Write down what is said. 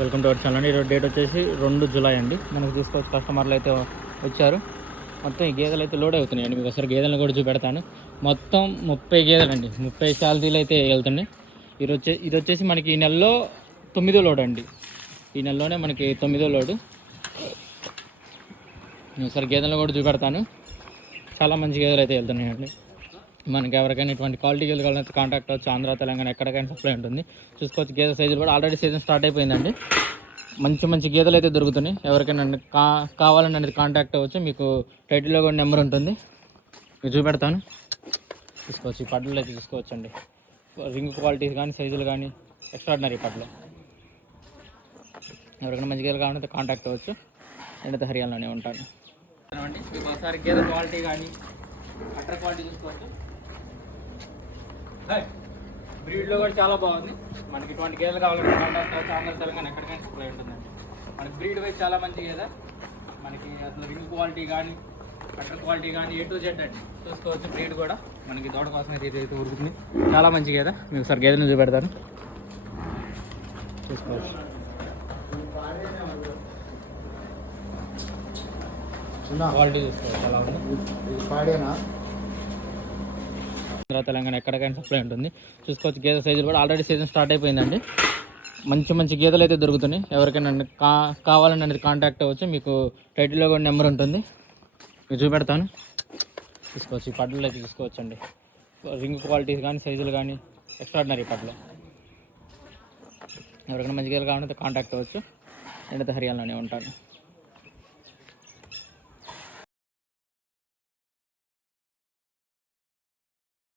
Welcome to our channel అండి. ఈరోజు date వచ్చేసి 2 జూలై అండి. మనకు తీసుకోవచ్చు కస్టమర్లు అయితే వచ్చారు. మొత్తం ఈ గేదెలు అయితే లోడ్ అవుతున్నాయండి. మీకు ఒకసారి గేదెలను కూడా చూపెడతాను. మొత్తం 30 గేదెలు అండి. 30 శాలరీలు అయితే వెళ్తున్నాయి. ఇది వచ్చేసి మనకి ఈ నెలలో 9వ లోడ్ అండి. ఈ నెలలోనే మనకి 9వ లోడు. ఒకసారి గేదెలను కూడా చూపెడతాను. చాలా మంచి గేదెలు అయితే వెళ్తున్నాయండి. మనకి ఎవరికైనా ఇటువంటి క్వాలిటీ గేదెలు కావాలంటే కాంటాక్ట్ అవ్వచ్చు. ఆంధ్ర, తెలంగాణ ఎక్కడికైనా సప్లై ఉంటుంది. చూసుకోవచ్చు గేదె సైజులు కూడా ఆల్రెడీ సీజన్ స్టార్ట్ అయిపోయిందండి. మంచి గేదెలు అయితే దొరుకుతున్నాయి. ఎవరికైనా కావాలని అనేది కాంటాక్ట్ అవ్వచ్చు. మీకు టైటిల్లో కూడా నెంబర్ ఉంటుంది, మీకు చూపెడతాను. చూసుకోవచ్చు ఈ పడ్డలు అయితే చూసుకోవచ్చు అండి. రింగ్ క్వాలిటీస్ కానీ సైజులు కానీ ఎక్స్ట్రాడినరీ పడ్డలు. ఎవరికైనా మంచి గేదెలు కావాలంటే కాంటాక్ట్ అవ్వచ్చు. నేనైతే హర్యానాలోనే ఉంటాను. మీకు ఒకసారి గేదె క్వాలిటీ కానీ అట్టర్ క్వాలిటీ చూసుకోవచ్చు. బ్రీడ్లో కూడా చాలా బాగుంది. మనకి ఇటువంటి గేదెలు కావాలంటే కాంటాక్ట్ అవ్వచ్చు. ఆంధ్ర, తెలంగాణ ఎక్కడికైనా సప్లై ఉంటుందండి. మనకి బ్రీడ్ వైజ్ చాలా మంచి గేదె. మనకి అసలు రింగ్ క్వాలిటీ కానీ కట్టర్ క్వాలిటీ కానీ A to Z అండి. చూసుకోవచ్చు బ్రీడ్ కూడా మనకి దూడ కోసం అయితే ఉరుకుతుంది. చాలా మంచి గేదె. మీకు ఒకసారి గేదెను చూపెడతాను. చూసుకోవచ్చు క్వాలిటీ చూసుకోవచ్చు ఎలా ఉంది. ఆంధ్ర, తెలంగాణ ఎక్కడికైనా సప్లై ఉంటుంది. చూసుకోవచ్చు గేదె సైజులు కూడా ఆల్రెడీ సీజన్ స్టార్ట్ అయిపోయిందండి. మంచి గేదెలు అయితే దొరుకుతున్నాయి. ఎవరికైనా కావాలని అనేది కాంటాక్ట్ అవ్వచ్చు. మీకు టైటిల్లో కూడా నెంబర్ ఉంటుంది, మీకు చూపెడతాను. చూసుకోవచ్చు ఈ పడ్డలు అయితే చూసుకోవచ్చు అండి. రింగ్ క్వాలిటీస్ కానీ సైజులు కానీ ఎక్స్ట్రాడినరీ పడ్డలు. ఎవరికైనా మంచి గేదెలు కావాలంటే కాంటాక్ట్ అవ్వచ్చు. నేనైతే హర్యానాలోనే ఉంటాను.